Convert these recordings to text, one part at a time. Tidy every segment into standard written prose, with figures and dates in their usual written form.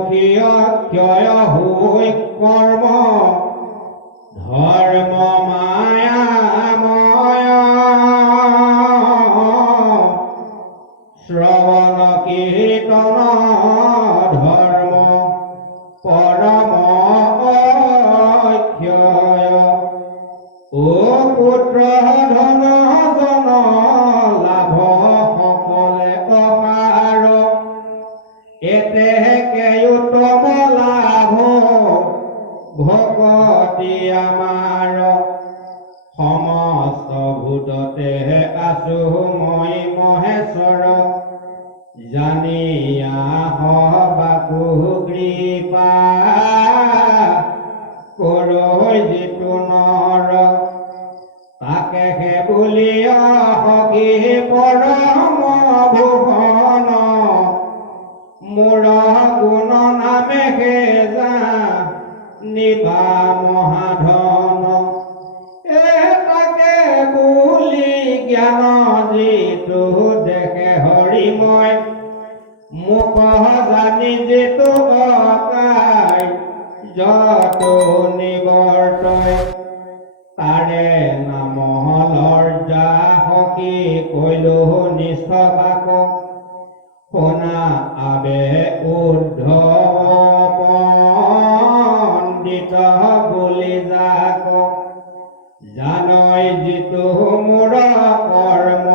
ক্ষয় হৈ কৰ্ম ধৰ্ম মায়াময় শ্ৰৱণ কীৰ্তন ধৰ্ম পৰম অক্ষয় ও পুত্ৰ ধন জন লাভ সকলে অসাৰ এতেকে উত্তম লাভ ভকতি আমাৰ সমস্ত ভূততে আছো মই মহেশ্বৰ জানিয়া হবাকু কৃপা কৰৈ যিটো নৰ তাকেহে বুলিয়া সখী পৰম ভূষণ মোৰ গুণ নামে যা নিবা মহাধন তাকে বুলি জ্ঞান যিটো দেখে হৰিময় মোক জানি যিটো অকাই যত নিবৰ্তয় তাৰে নাম লজ্জা সখী কৈলো নিষ্ঠবাক শুনা আবে উদ্ধ পণ্ডিত বুলি যাক জানৈ যিটো মোৰ কৰ্ম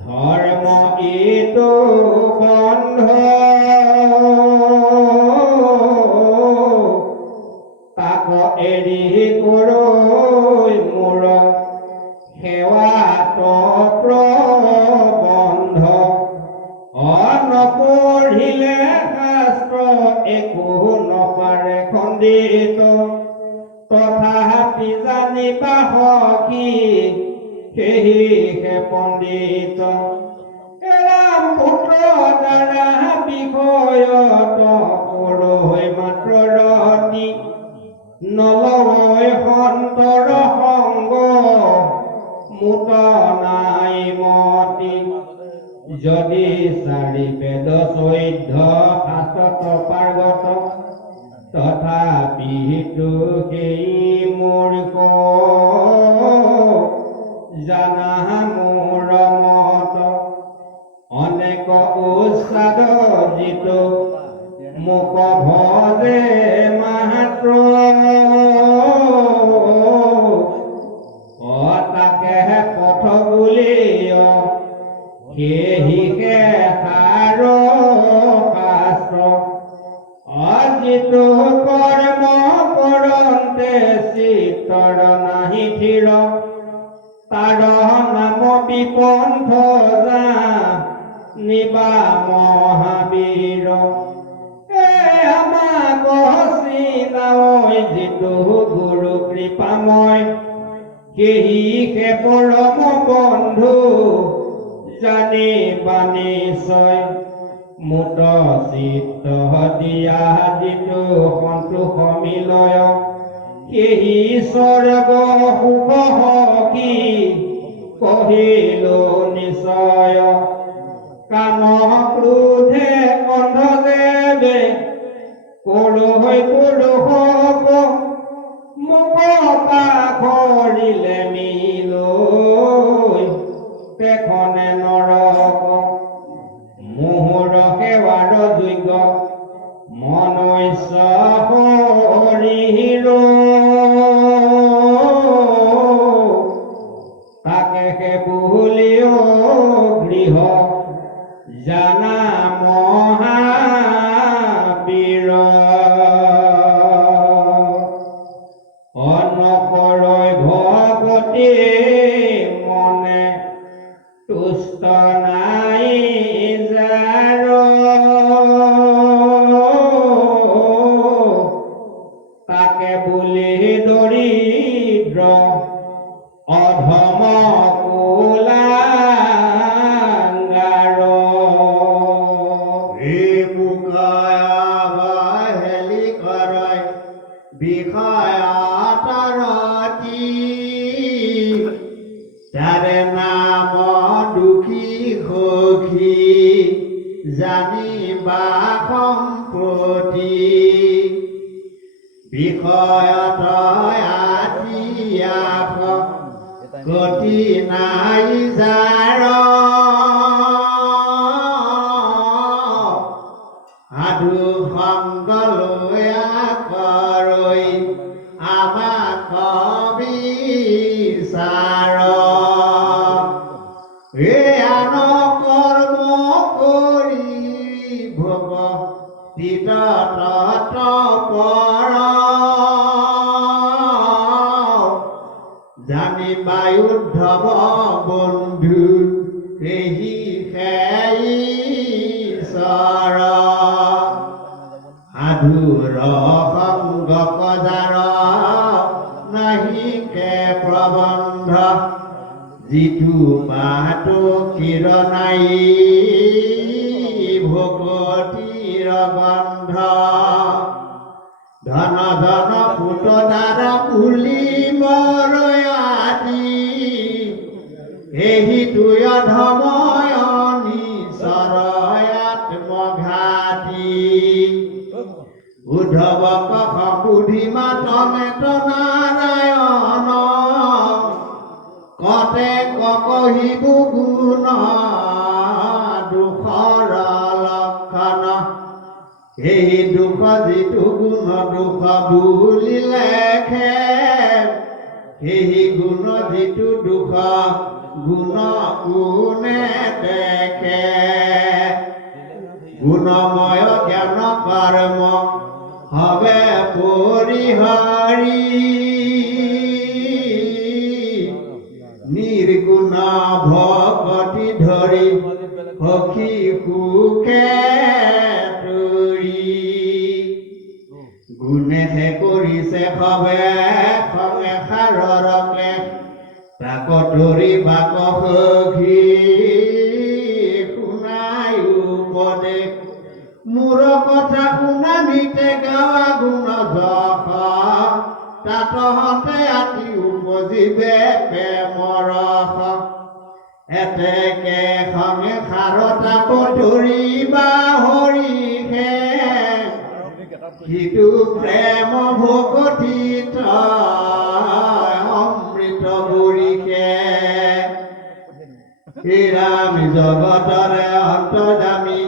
ধৰ্ম ইটো বন্ধ তাক এৰি কৰৈ মোৰ সেৱাত প্ৰবন্ধ নপঢ়িলে শাস্ত্ৰ একো নপাৰে খণ্ডিত তথাপি জানিবা সখী সেহিহে পণ্ডিত ৰাম পুত্ৰ দ্বাৰা বিষয়ত কৰৈ মাত্ৰ ৰতি নলয় সন্তৰ সংগ মুত নাই মতি যদি চাৰি বেদ চৈধ্য শাস্ত্ৰত পাৰ্গত তথাপিতো সেই মূৰ্খ জানা মোৰ মত অনেক উৎসাদ যিটো মোক ভজে মাত্ৰ তাকেহে পথ বুলিয় সেহিকে সাৰ শাস্ত্ৰ যিটো কৰ্ম কৰন্তে চিত্তৰ নাহি থিৰ তাৰ নাম বিপন্থ যা নিবা মহাবীৰ আমাক চিনাই যিটো গুৰু কৃপাময় সেহিকে পৰম বন্ধু জানিবা নিশ্চয় মুত চিত্ত দিয়া যিটো সন্তোষ মিলয় সেহি স্বৰ্গ সুখ সখী কহিলো নিশ্চয় কাম ক্ৰোধে অন্ধ দেৱে কৰৈ পুৰুষক মোক পাখৰিলে মিলৈ পেখনে নৰক মোহৰ সেৱাৰ যোগ্য মনৈশ্য হৰিৰ তাকেহে বুলিও গৃহ জানা মহাবীৰ অনকৰৈ ভকতি মনে তুষ্ট নাই যাৰ তাকে বুলি দৰিদ্ৰ অধম কুলাঙ্গাৰ জানিবা সম্প্ৰতি বিষয়ত আতিয়াস গতি নাই যাৰ সাধু সংগ লৈ কৰৈ আমাক বিচাৰ আন কৰ্ম কৰি ভোগ তিতত পৰ জানিবা উদ্ধৱ বন্ধু সেই ঈশ্বৰ সাধুৰ সংগ পজাৰ নাহিকে প্ৰবন্ধ যিটো বাটো কিৰণাই ভকতিৰ গন্ধ ধন ধন পুত দ্বাৰা পুলিবৰ আদি এই দুই ধময় নিচৰ আত্মঘাতী উদ্ধৱক সুধি মাতমেত নাৰায়ণ কতে কহিব গুণ দুখৰ লক্ষণ এই দুখ যিটো গুণ দুখ বুলি লেখে সেই গুণ যিটো দুখ গুণ কোনে দেখে গুণময় জ্ঞান কৰ্ম হবে পৰিহৰি নিৰ্গুণ ভকতি ধৰি সখী সুখে তৰি গুণেহে কৰিছে সবে খঙে সাৰৰ ক্লেশ তাক ধৰি বাক সখী শুনাই উপদেশ মোৰ কথা শুনা নিতে গাৱা গুণ যশ তাতহতে আতি উপজিবে প্ৰেমৰ এতেকে খঙে সাৰতা ধৰিবা হৰিহে সিটো প্ৰেম ভকতিত অমৃত বুৰিষে শ্ৰীৰাম জগতৰে অন্তৰ্যামী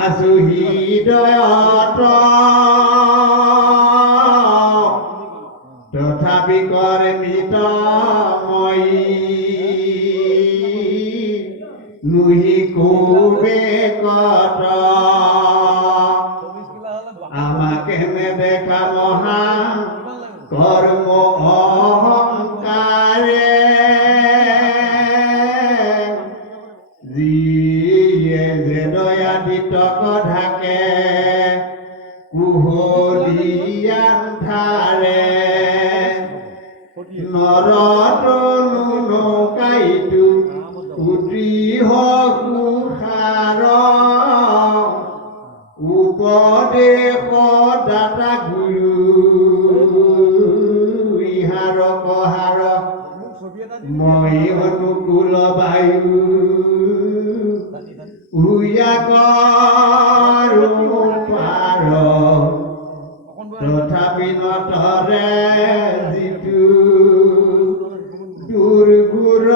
আছো হৃদয়ত তথাপি কৰে মিতময়ী নুহি কোবে কত আমাকে নেদেখা মহা কৰ্ম অহংকাৰে যিয়ে যে দয়াদিতক ঢাকে কুহদিয়ান্ধাৰে নৰতনু নৌকাইটো উদৃহ কুষাৰ উপদেশ দাতা গুৰু ইহাৰ কহাৰ মই অনুকূল বায়ু উয়া কৰো পাৰ তথাপি নতৰে যিটো দুৰ্গুৰ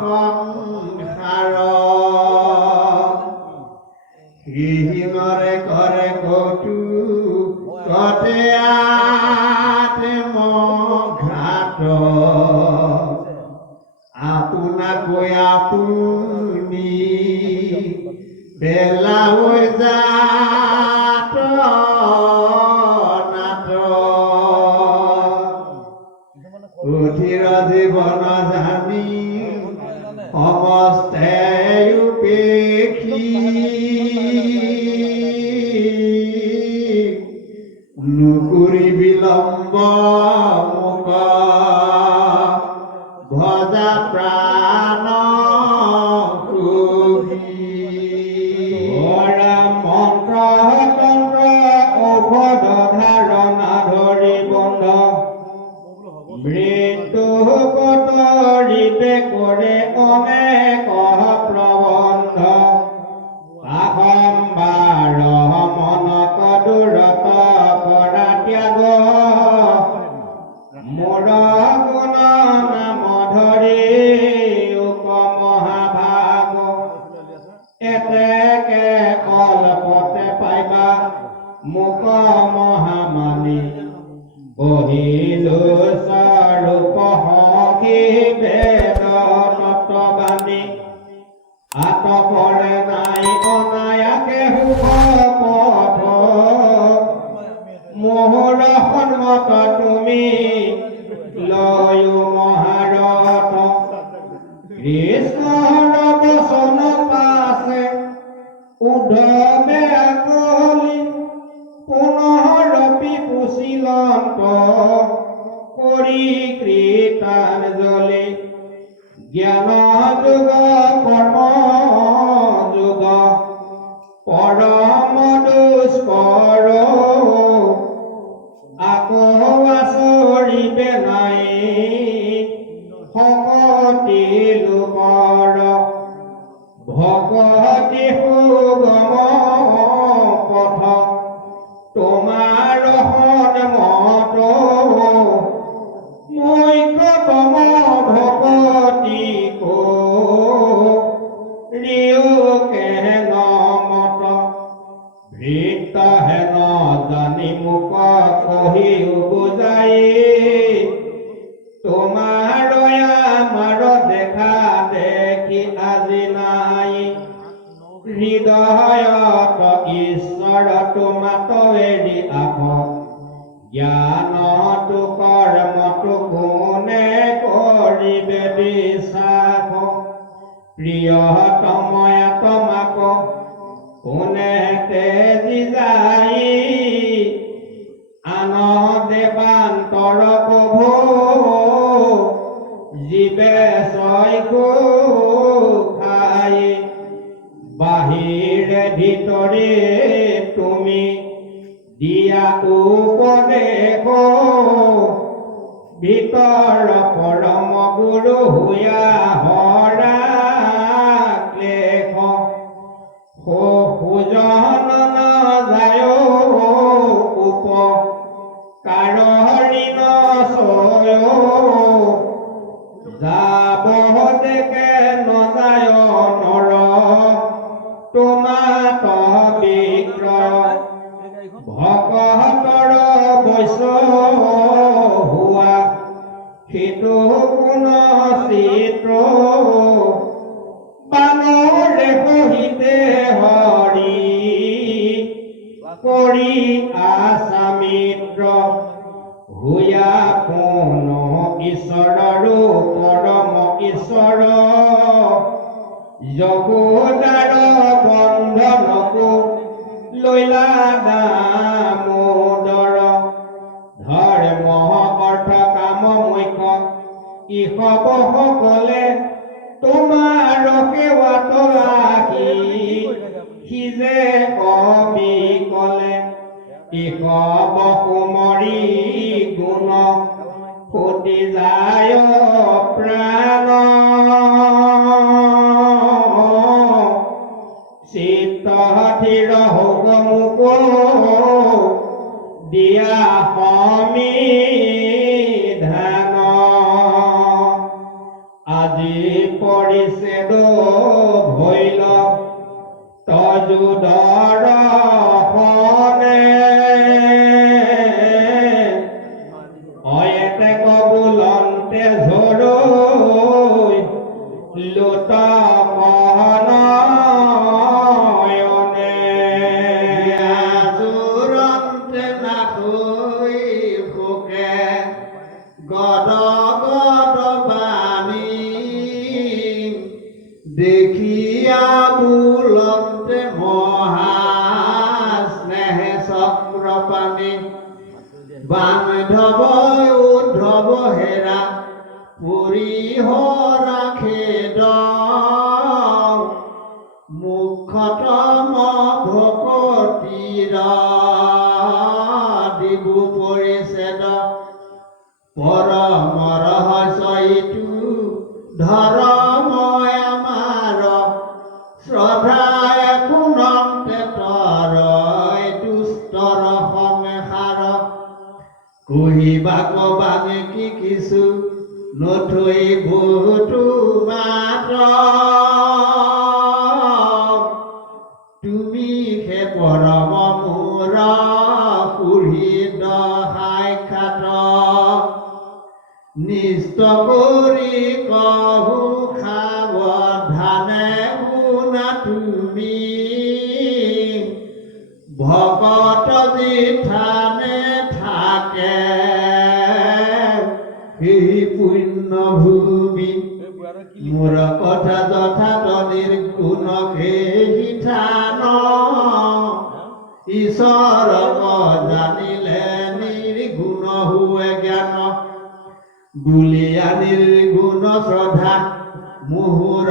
সংসাৰ হীনৰে কৰে কটু কতে আত্মঘাত আপোনাকৈ আপুনি পেলাৱৈ যাত নাট অধীৰ জীৱন জানি সমস্তে উপেক্ষী নুকুৰি বিলম্ব মুখ ভজা প্ৰাণ মন্ত্ৰ তন্ত্ৰ ঔষধ ধাৰণা ধৰি বন্ধ মৃত্যু কতৰিতে কৰে অনেক প্ৰবন্ধ তেকে অলপতে পাইবা মুক মহামানী বহিলো স্বৰূপ সখী বেদ তত্ত্ববাণী আতপৰে নাই অনায়াকে সুখ পথ মোহৰ সন্মত তুমি লয়ো মহাৰথ কৃষ্ণৰ বচন পাছে উদ্ধৱে আকলি পুনৰপি পুছিলন্ত কৰি কৃতাঞ্জলি জ্ঞান যোগ কৰ্ম যোগ পৰম দুষ্কৰ আকৌ আচৰিবে নাই শকতি লোকৰ ভকতি সুগম পথ তোমাৰ সন্মত মই কম ভকতি ৰিয়কে নমত ভৃত হেন জানি মোক কহিও বুজাই তোমাৰ আমাৰ দেখা দেখি আজি নাই হৃদয়ত ঈশ্বৰ তোমাত এৰি আহ জ্ঞানটো কৰ্মটো কোনে কৰিবে বিশ্বাস প্ৰিয়তময় তোমাক কোনে তেজি যাই আন দেৱান্তৰ প্ৰভু জীৱে ছয়কো খাই বাহিৰে ভিতৰে তুমি দিয়া উপদেশ ভিতৰ পৰম গুৰু হুয়া হৰা ক্লেশ সুজন নাযায় উপকাৰী নচয় যাব দেখে নযায় নৰ তোমাত বিক্ৰয় ভকতৰ বৈশ্য হোৱা সেইটো কোন চিত্ৰ বানৰে সহিতে হৰি কৰি আসামিত্ৰ হুয়া কোন ঈশ্বৰৰো পৰম ঈশ্বৰ যশোদাৰ বন্ধনকো লৈলা দামোদৰ ধৰ্ম অৰ্থ কাম মুখ্য ইসব সকলে তোমাৰ সেৱাত আহি সিজে কবি কলে ইসব কুমৰী গুণ ফুটি যায় প্ৰাণ চিত্ত থিৰ হওক মোক দিয়া সমিধান আজি পৰিছেদ ভৈল তজু দৰ্শনে অয়েতে কবুলন্তে ঝৰৈ লোত কহনয়নে আজুৰন্তে নাথৈ ভোকে গদ গদ বাণী দেখিয়া বুলন্তে মহা স্নেহ চক্ৰপাণী বান্ধৱ উদ্ধৱ হেৰা পৰিহৰা খেদ মুখতম ভকতিৰ দিবু পৰিছেদ পৰম ৰহস্য ইটো ধৰ্ময় আমাৰ শ্ৰদ্ধায় কোনন্তে তৰ দুষ্টৰ সংসাৰ কহিবা কবানে কি কিছু নথৈ বহুতো মাত্ৰ তুমি হে পৰম মোৰ সুহৃদ সাক্ষাৎ নিষ্ট কৰি কহু সাৱধানে শুনা তুমি ভকত যিথানে থাকে সেই পুণ্য ভূমি মোৰ কথা যথাৰ্থ নিৰ্গুণ সেই থান ঈশ্বৰক জানিলে নিৰ্গুণ হুৱে জ্ঞান বুলিয়া নিৰ্গুণ শ্ৰদ্ধা মুহুৰ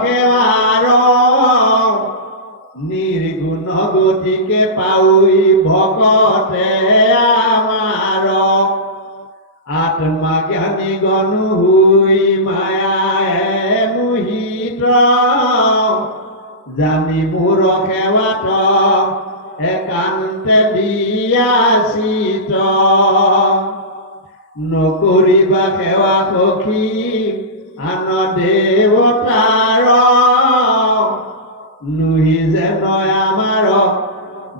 সেৱাৰ নিৰ্গুণ গতিকে পাউই ভকতে আমাৰ আত্মা জ্ঞানী গণু হুই মায়ায়ে মোহিত জানি মোৰ সেৱাত একান্তে দিয়াচিত নকৰিবা সেৱা সখী আন দেৱতাৰ নুহি যেন আমাৰ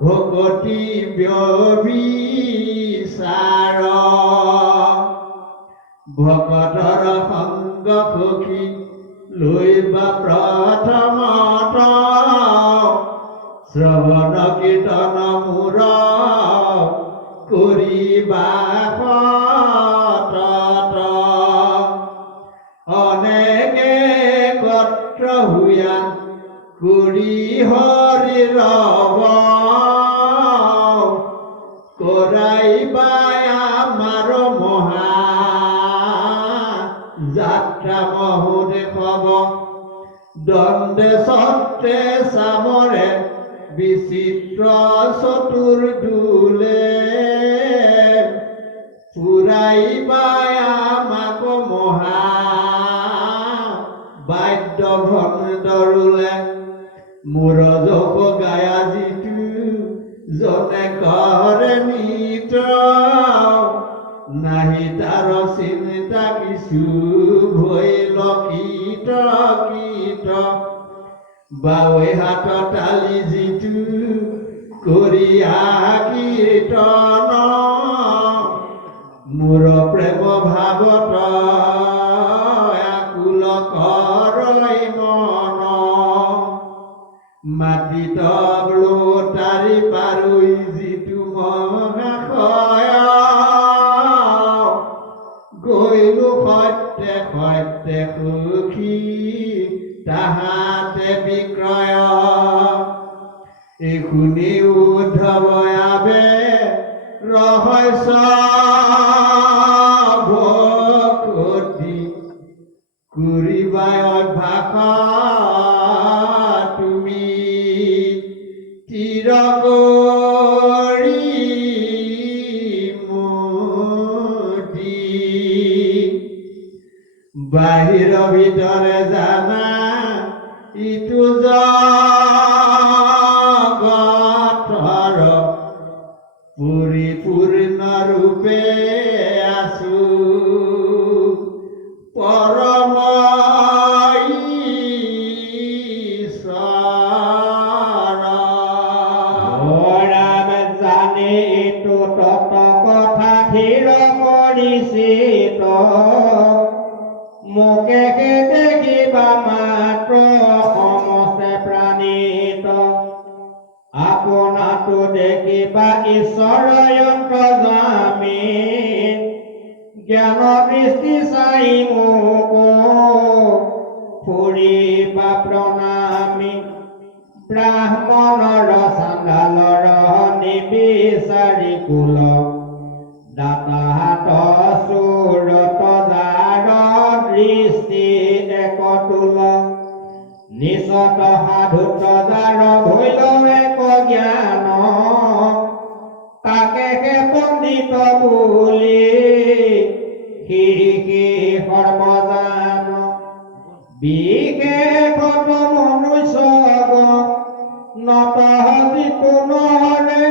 ভকতি ব্যভিচাৰ ভকতৰ সংগ সখী লৈবা প্ৰথমত শ্ৰৱণ কীৰ্তন মোৰ কৰিবা সতত অনেকে কত্ৰ হুয়া কৰি হৰি ৰব কৰাইবা আমাৰ মহা যাত্ৰা মহো দেখব দণ্ডে সত্ৰে চামৰে বিচিত্ৰ চতুৰ্দুলে ফুৰাইবা আমাক মহা বাদ্য ভণ্ডৰুলে মোৰ যশ গায়া যিটো জনে কৰে মিত্ৰ নাহি তাৰ চিন্তা কিছু ভৈল কীট কীট বাৱে হাত তালি যিটো কৰিয়া কীৰ্তন মোৰ প্ৰেম ভাৱত আকুল কৰই মন মাটিত তাৰি পাৰৈ যিটো মহাশয় গৈলো সত্যে সত্যে সুখী তাহাতে বিক্ৰয় এই শুনি উদ্ধৱ আবে ৰহস্য ভকতি কৰিবা অভ্যাস তুমি তীৰ কৰি মুদি বাহিৰ ভিতৰে জানা ইটো জগতৰ পৰিপূৰ্ণ ৰূপে আছো পৰম ঈশ্বৰ ৰাম জানে এইটো তত কথা থিৰ কৰিছিল মোকে দেখিবা মাত্ৰ সমস্তে প্ৰাণিত আপোনাতো দেখিবা ঈশ্বৰ অন্তৰ্যামী জ্ঞান দৃষ্টি চাই মোক ফুৰিবা প্ৰণামী ব্ৰাহ্মণৰ চাণ্ডালৰ নিবিচাৰি কুল দাতাহাত চোৰত যাৰ দৃষ্টি একতুল নিচত সাধুত যাৰ ভৈল এক জ্ঞান তাকে পণ্ডিত বুলি সি সৰ্বজান বিশেষত মনুষ্য নত যিটো নহৰে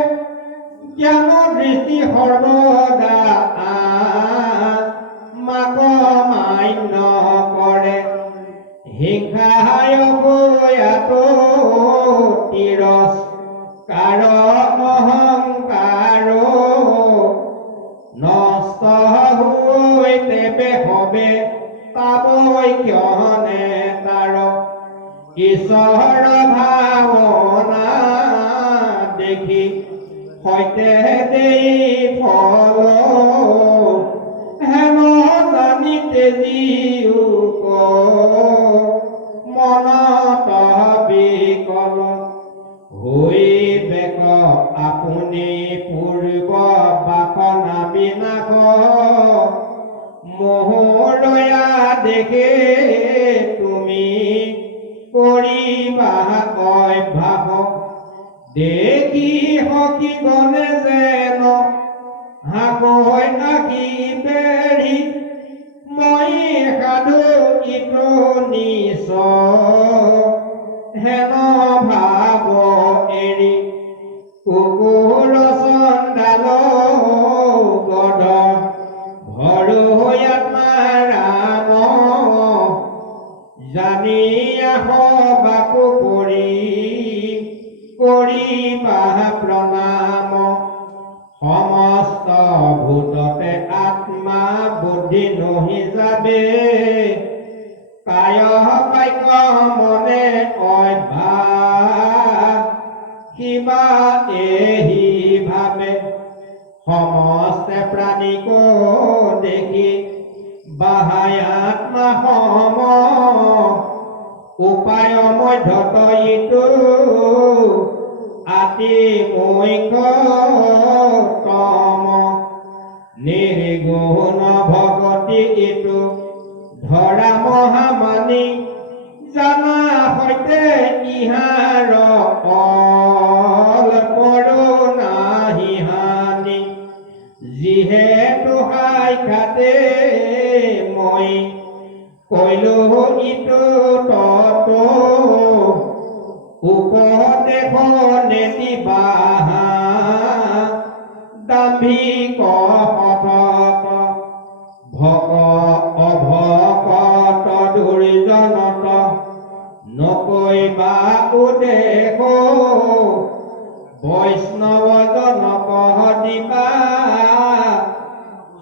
জ্ঞান দৃষ্টি সৰ্বদা মাক মান্য কৰে হিংসায় তিৰস্কাৰ অহংকাৰ নষ্ট হৈ তেবে হবে পাবই কিয়নে তাৰ ঈশ্বৰ ভাৱনা দেখি সৈতে দেই ফল হেন জানিতে জীউক মনত বিকল হৈ বেক আপুনি পূৰ্ব বাসনা বিনাশ মোহৰয়া দেখে তুমি কৰিবা অভ্যাস দেখি সখী গণে যেন হাকৈ আঁকি বেৰি মই সাধু ইটো নিচ হেন ভাৱ এৰি কুকুৰ চণ্ডাল গধ ভৰু আত্মা ৰাম জানি আহ বাকু কৰিবা প্ৰণাম সমস্ত ভূততে আত্মা বুদ্ধি নহি যাবে কায় বাক্য মনে অভ্যাস কিবা এহি ভাবে সমস্তে প্ৰাণীক দেখি বাহাই আত্মা সম উপায় মধ্যত ইটো আতি মুখ্যতম নিৰ্গুণ ভগতি ইটো ধৰা মহামানী জানা সৈতে ইহাৰ নাহি হানি যিহেতু সাক্ষাতে মই কৈলো ইটো তত্ত্ব উপদেশ নেতিবাহা দাম্ভিক সতত ভক অভকত দুৰ্জনত নকৈবা উদেশ বৈষ্ণৱ জনক দিবা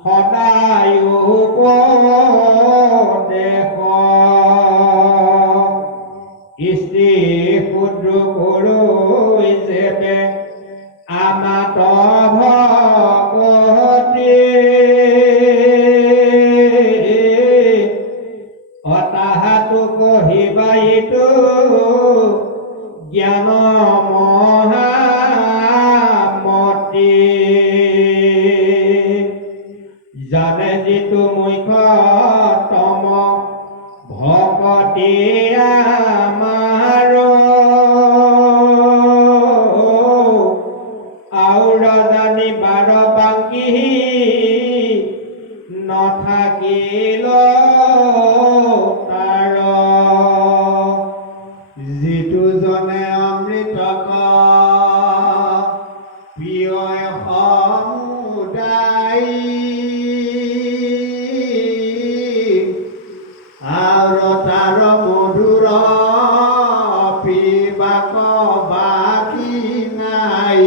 সদায় উপদেশ স্ত্ৰী ক্ষুদ্ৰ কৰৈ যেবে আমাত ভকতি অতাহাতো কহিবা ইটো জ্ঞান মহামতি জানে যিটো মুখ্যতম ভকতি আমাৰ আউৰ জানিবাৰ বাকী নথাকিল তাৰ যিটো জনে অমৃতক প্ৰিয় সমুদায় আৰু তাৰ মধুৰ পিবাক বাকী নাই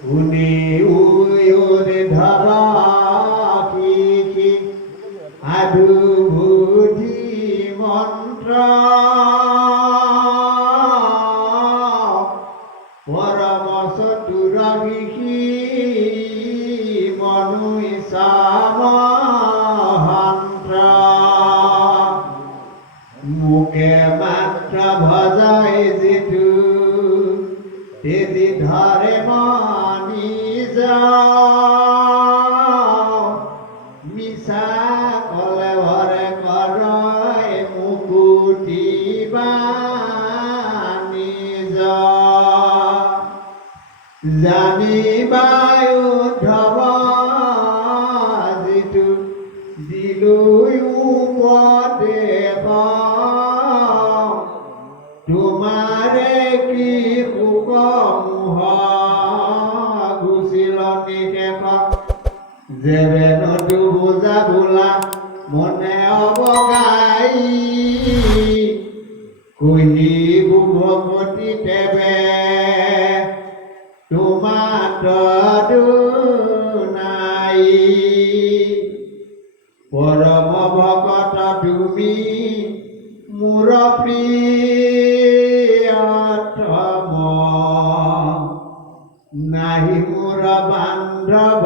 শুনি উয়ৰে ধৰ শিকি সাধু বুদ্ধি মন্ত্ৰ পৰম চতুৰ শিকি মনু চাম মুকে মাত্ৰ ভজাই যিটো তেজি ধৰে মানি মিছা কলে ভৰে কৰয় মুকুতি বানি জানিবাই উদ্ধৱ যিটো দিলৈ উপদেশ তোমাৰে কি সুখ মোহ গুচিল নিশেষ যেবে নদু বুজা বোলা মনে অৱগা পতি তেবে তোমাত দুনাই পৰম ভকত তুমি মোৰ প্ৰিয়তম নাহি মোৰ বান্ধৱ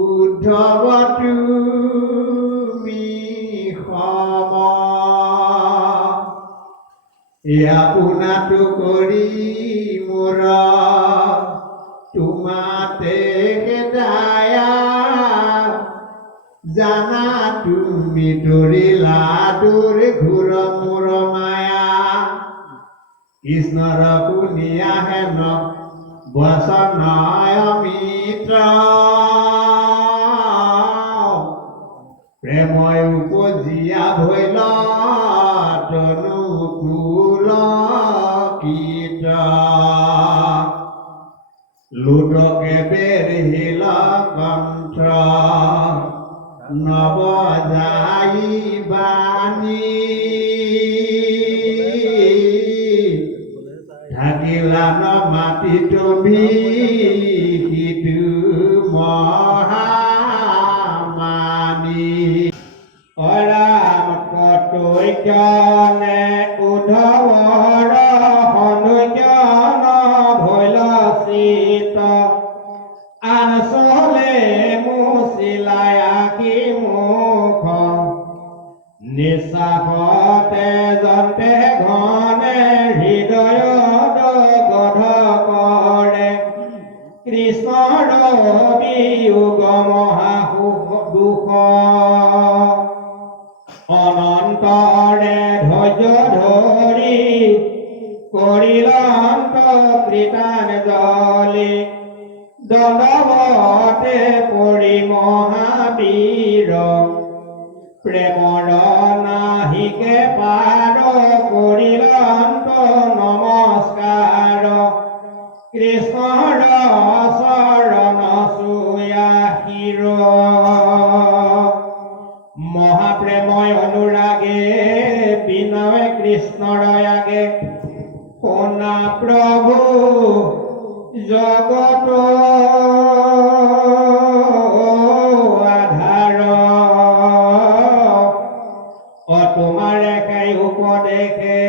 উদ্ধৱ তুমি সম আপোনাতো কৰি মোৰ তোমাতে হেদায়া জানা তুমি ধৰিলা দূৰ ঘূৰ মোৰ মায়া কৃষ্ণৰ পুনিয়া হেন বচনয় মিত্ৰ প্ৰেময় উপজিয়া ভৈল তনুকুল কীট লুটকে বেৰহিল কণ্ঠ নব যাই বাণী থাকিলা ন মাটি তুমি সিটো মহামানী অৰাম কতৈক্যনে উদ্ধৱৰ সনুজ্ঞান ভৈল চিত আনচলে মুচিলাই আকি মুখ নিশ্বাসতে জন্তে ঘনে হৃদয়ত গধ কৰে কৃষ্ণৰ বিয়োগ মহাদুখ অনন্তৰে ধৈৰ্য ধৰি কৰিলান্ত কৃতাঞ্জলি দণ্ডৱতে পৰি মহাবীৰ প্ৰেমৰ নাহিকে পাৰ কৰিলান্ত নমস্কাৰ কৃষ্ণৰ চৰণ চুয়া শিৰ মহাপ্ৰেময় অনুৰাগে বিনয় কৃষ্ণৰ আগে শুনা প্ৰভু জগত আধাৰ তোমাৰ একাই উপদেশে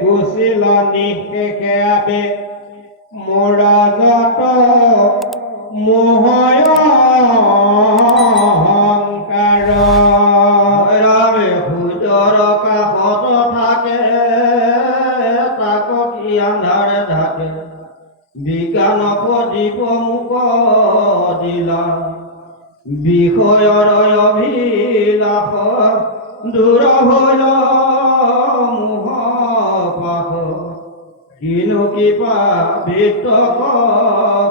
গুচিল নিশেষে আবে মোৰ যত মোহয় অহংকাৰ ৰামে সূৰ্যৰ কাষত থাকে তাক কি আন্ধাৰে ঢাকে বিজ্ঞান প্ৰদীপ মুখ দিলা বিষয়ৰ অভিলাষ দূৰ হল মোহ পাপ কিনো কিবা বিতক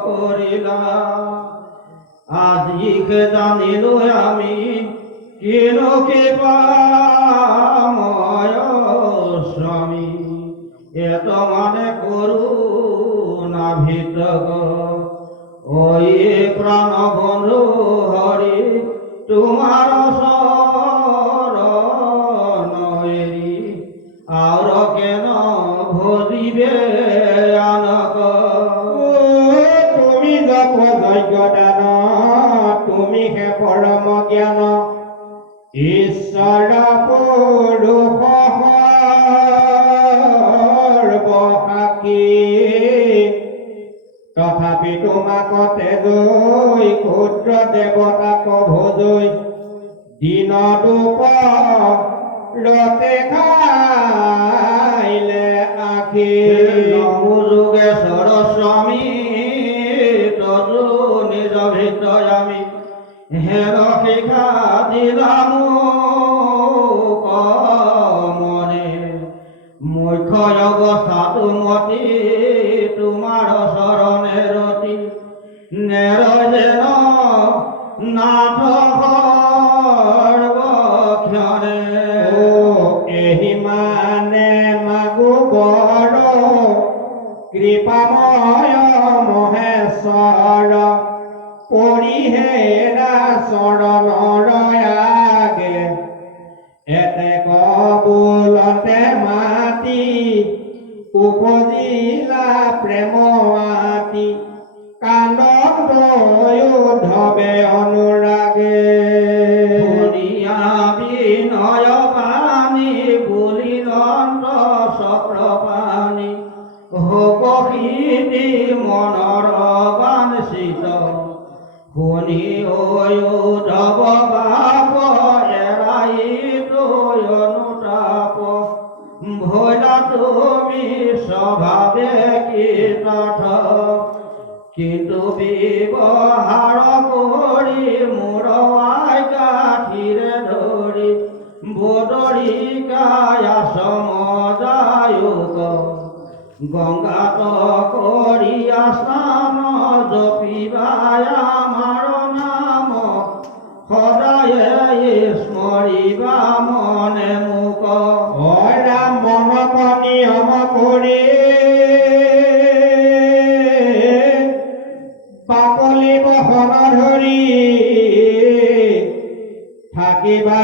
কৰিলা আজিকে জানিলো আমি কিনো কিবা ময় স্বামী এত মানে করুণা ভিতক ওই প্রাণ বন্ধু হরি তোমার শরণ এরি আর কেন ভজিবে আনক তুমি জপ যজ্ঞ দান তুমি হে পৰম জ্ঞান ঈশ্বৰ পুৰুষ সৰ্বসাক্ষী তথাপি তোমাকতে জৈ ক্ষুদ্ৰ দেৱতাক ভোজৈ দিন দুপ ৰতে খাইলে আখি যোগে সরস্বামী তজু নিজ ভিতর আমি হের শিখা দিলাম মনে মুখ্য অবস্থাটো মতি তোমার শরণে রতি নের যেন নাথ সর্বক্ষণে এহি মানে মাগো বৰ কৃপাময় মহেশ্বৰ পৰিহেৰা চৰণৰ আগে এতে কবুলতে উদ্ধৱ বাপ এৰাই তৈ অনুতাপ ভৈলা তুমি স্বভাৱে কীৰ্তথ কিন্তু ব্যৱহাৰ কৰি মূৰাই গাঠিৰে ধৰি বদৰি গায়া সমজায়ুক গংগাত কৰিয়া স্নান জপিবাই আমাৰ নাম সদায়ে স্মৰিবা মনে মোক ৰাম মনক নিয়ম কৰি পাকলি বহন ধৰি থাকিবা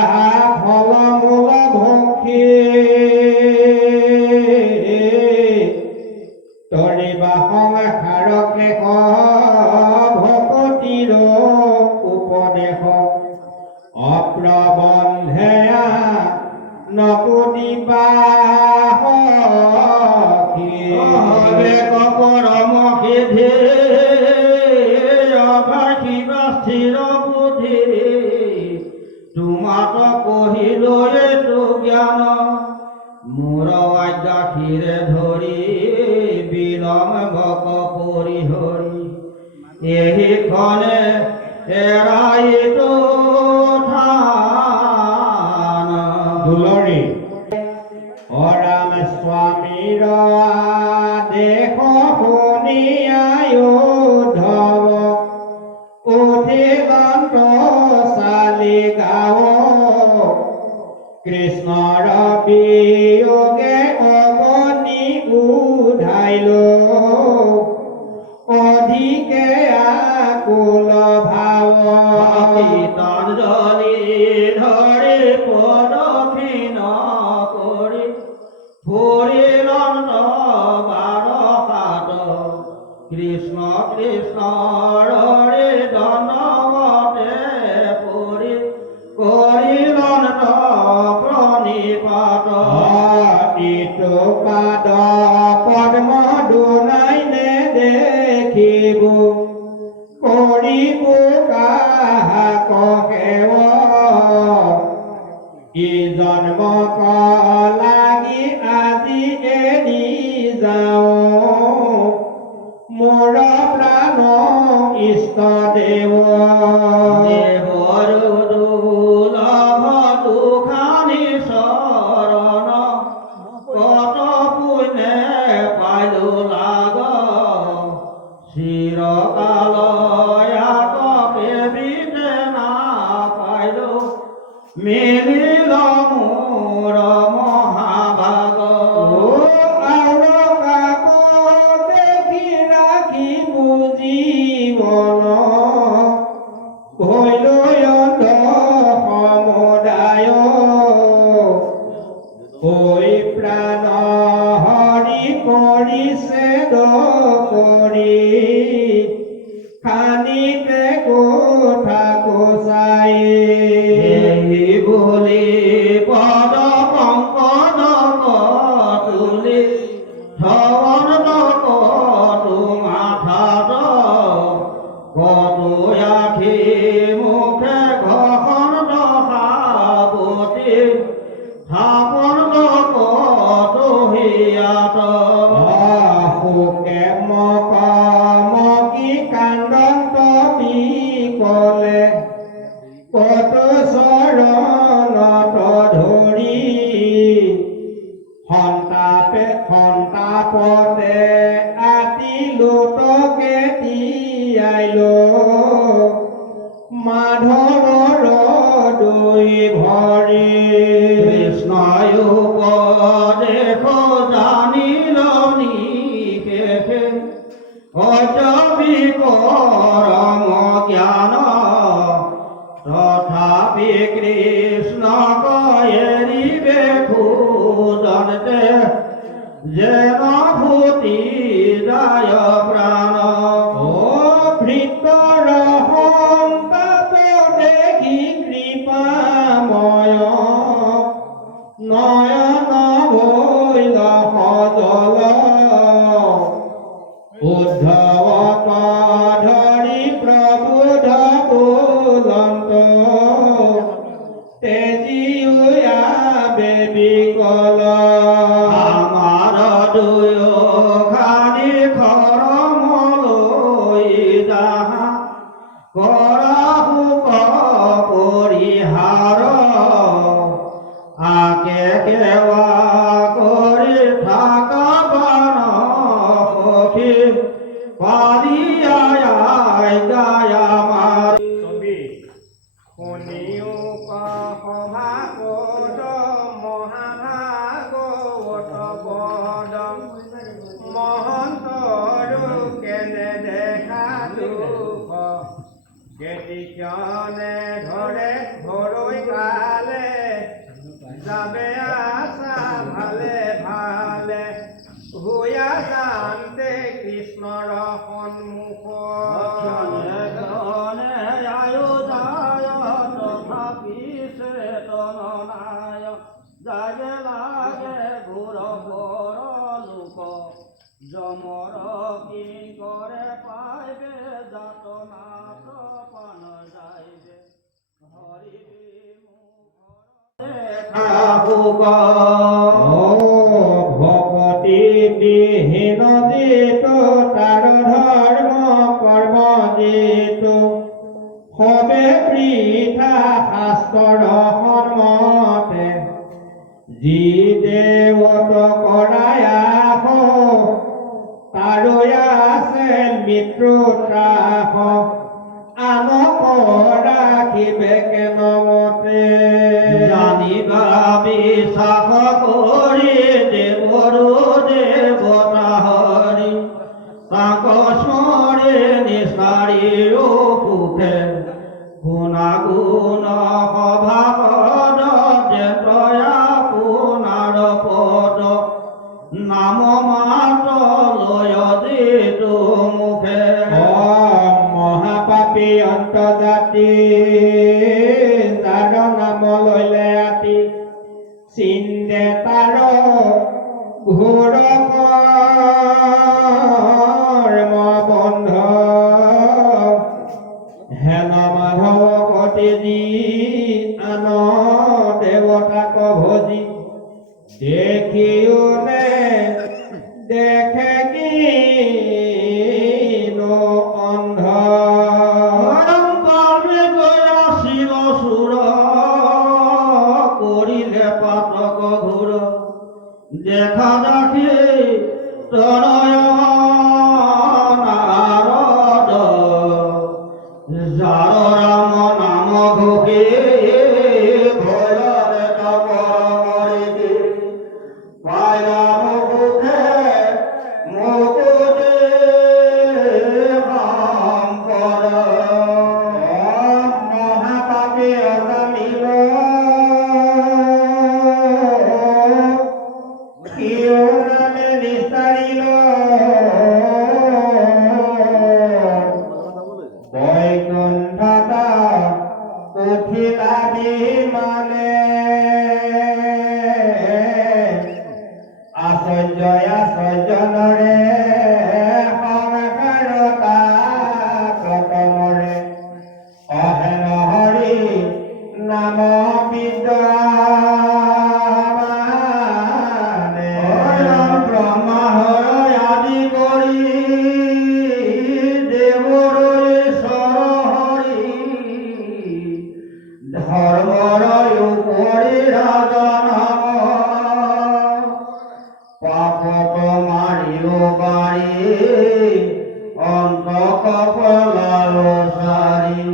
ফল মূল ভক্ষী তৰিবা সংসাৰ শেষ ভকতিৰ উপদেশ অপ্ৰবন্ধেয়া নকুদিবা পৰম সিদ্ধি অভাষিবা স্থিৰ বুদ্ধি তোমাক কহিলৈ তো জ্ঞান মোৰ গাখীৰে ধৰি বিলম ভক পৰিহৰি এইখনে এৰাই তো থান দুলৰি অৰাম স্বামীৰ দেশ শুনিয়াই উদ্ধৱ উঠিলন্ত চালি গাঁও কৃষ্ণৰ বিয়োগে অগনি উধাইল অধিকে আকুল ভাৱ গীতাঞ্জলি ধৰি প্ৰদক্ষিণ কৰি ফুৰিলন্ত বাৰ হাত কৃষ্ণ কৃষ্ণৰে দণ্ডৱতে পৰি কৰিলন্ত প্ৰণিপাত ইটো পাদ পদ্ম দুনাই নেদেখিব কৰিব কাহাক সেৱ ই জন্ম লাগি আজি এৰি যাওঁ মোৰ প্ৰাণ ইষ্ট দেৱ দেৱৰ দুৰ্লভ দুখানি শৰণ কত পুণ্যে পাইলো লাগ চিৰকালয়াক কেবিতে নাপাইলো মিলিল মোৰ মহাভাগ দেখি ৰাখি বুজিবন ভৈলৈ সমুদায় হৈ প্ৰাণ হৰি কৰিছে কৰি খানিতে কোঠা কোচাই বুলি পদ পংকজ তুলি ধন কতো মাথাত কতো আখি মুখে ঘন দশাৱতী থাপন কতো হিয়াত শোকে মকি কান্দন্ত বিকলে কত চৰণত ধৰি সন্তাপতে আতি লোটকে তিয়াইল মাধৱৰ দুই ভৰি কৃষ্ণয় উপদেশ জানিল নিশেষে অজবি পৰম জ্ঞান তথাপি কৃষ্ণ এৰিবে খোজনতে যেন ভূতি যায় প্ৰাণ ভৃতৰ সংতাপ দেখি কৃপাময় নয়ন ভৈল সজল উদ্ধৱক ধৰি প্ৰবোধ পদ মহন্তৰো কেনে দেখা দুখ কেতিকনে ধৰে ধৰৈ কালে যাবে আশা ভালে ভালে হুয়া জানতে কৃষ্ণৰ সন্মুখ জমৰ কি কৰে পাইবে যাত নাচ পান যাইবে হৰি ভকতি বিহীন যিটো তাৰ ধৰ্ম কৰ্ম যিটো সবে বৃথা শাস্ত্ৰৰ সন্মতে যি দেৱত কৰাই আহ তাৰো আছে মৃত্যু ত্ৰাস আনক ৰাখিবে কেনমতে জানিবা বিশ্বাস কৰি দেৱৰো দেৱতা হৰি তাক স্মৰে নিচাৰিও সুখে গুণাগুণ সভাপদ জেতয়া পুনাৰ পদ নাম মাত লয় যিটো মুখে মহাপাপী অন্তজাতি যাৰ নাম ললে আতি চিন্দে তাৰ ঘোৰ কৰ্ম বন্ধ হেন মাধৱ কতি যি আন দেৱতাক ভজি দেখিও নে দেখে কি অন্ধ শিৱ সুৰ কৰিলে পাতক ঘোৰ দেখা দেখি তনয় নাৰদ যাৰ ৰাম নাম ঘোষে ভয়ৰে তপৰি পাইলা মুখে মুকুটে সম্পদ মহাপাপী অজামিল সিও নামে নিস্তাৰিল বৈকুণ্ঠতা উঠিলা বিমানে আশ্চৰ্য আশ্চৰ্যৰে সংসাৰতা কতমৰে অহেন হৰি নাম বিদ্যমানে ব্ৰহ্মা হৰ আদি কৰি দেৱৰ হৰি ধৰ্মৰ উপৰি ৰাজন পাপক মাৰিব পাৰি অন্তক পলালো চাৰি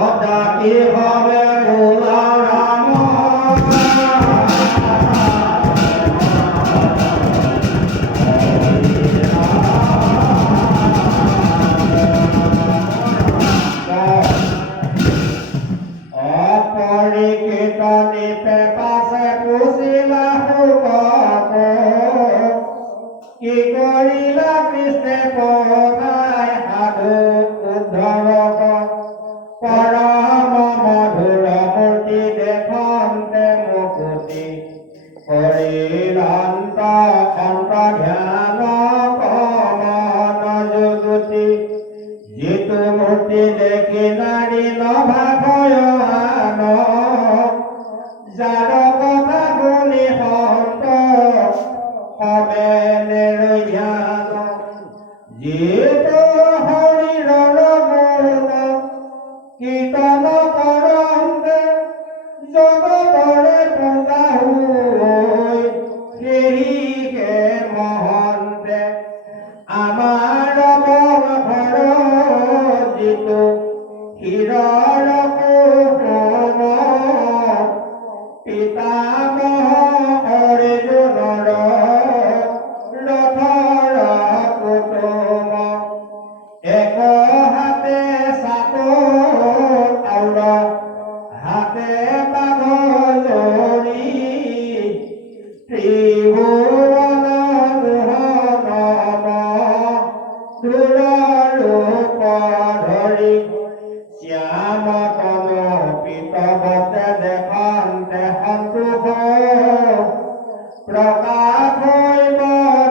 অদাকি হবে বোলা ৰাম অপৰিকৃত দীপে পাছে পুছিলা সুকক কি কৰিলা কৃষ্ণে পঠাই সাধু উদ্ধৰক পৰম মধুৰ মূৰ্তি দেখন্তে মুকুতি কৰিলান্ত অন্ত ধ্যান কমন যুগুতি যিটো মূৰ্তি দেখি নাৰী নভাভয়ান যাৰ কথা শুনি সন্ত সবে নিৰধ্যান যিটো শৰীৰৰ গুণ কীৰ্তন কৰন্তে জগতৰে পূজা হৈ সেহিকে মহন্তে আমাৰ ঘৰ যিটো হীৰৰ কুসুম পিতামহ অৰ্জুনৰ ভুৱন মোহন ৰূপ ধৰি শ্যাম তনু পিতৱতে দেখান্তে সন্তোষ প্ৰকাশ হৈব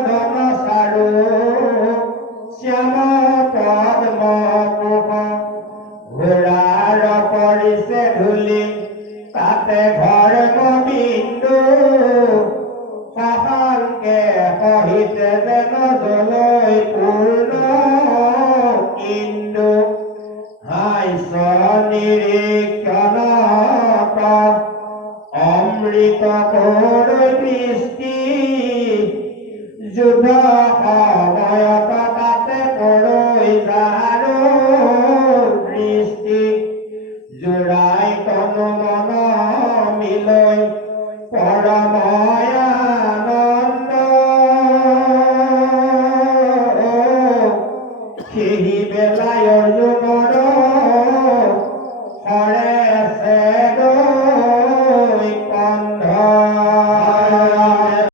ধন চাৰু শ্যাম পদ্ম পোষ ঘোঁৰাৰ পৰিছে ধূলি তাতে ঘৰ গোবিন্দু শশাংকে সহিতে যেন জলৈ পূৰ্ণ ইন্দু হাস্য নিৰীক্ষণত অমৃত কৰ বৃষ্টি যুদ্ধ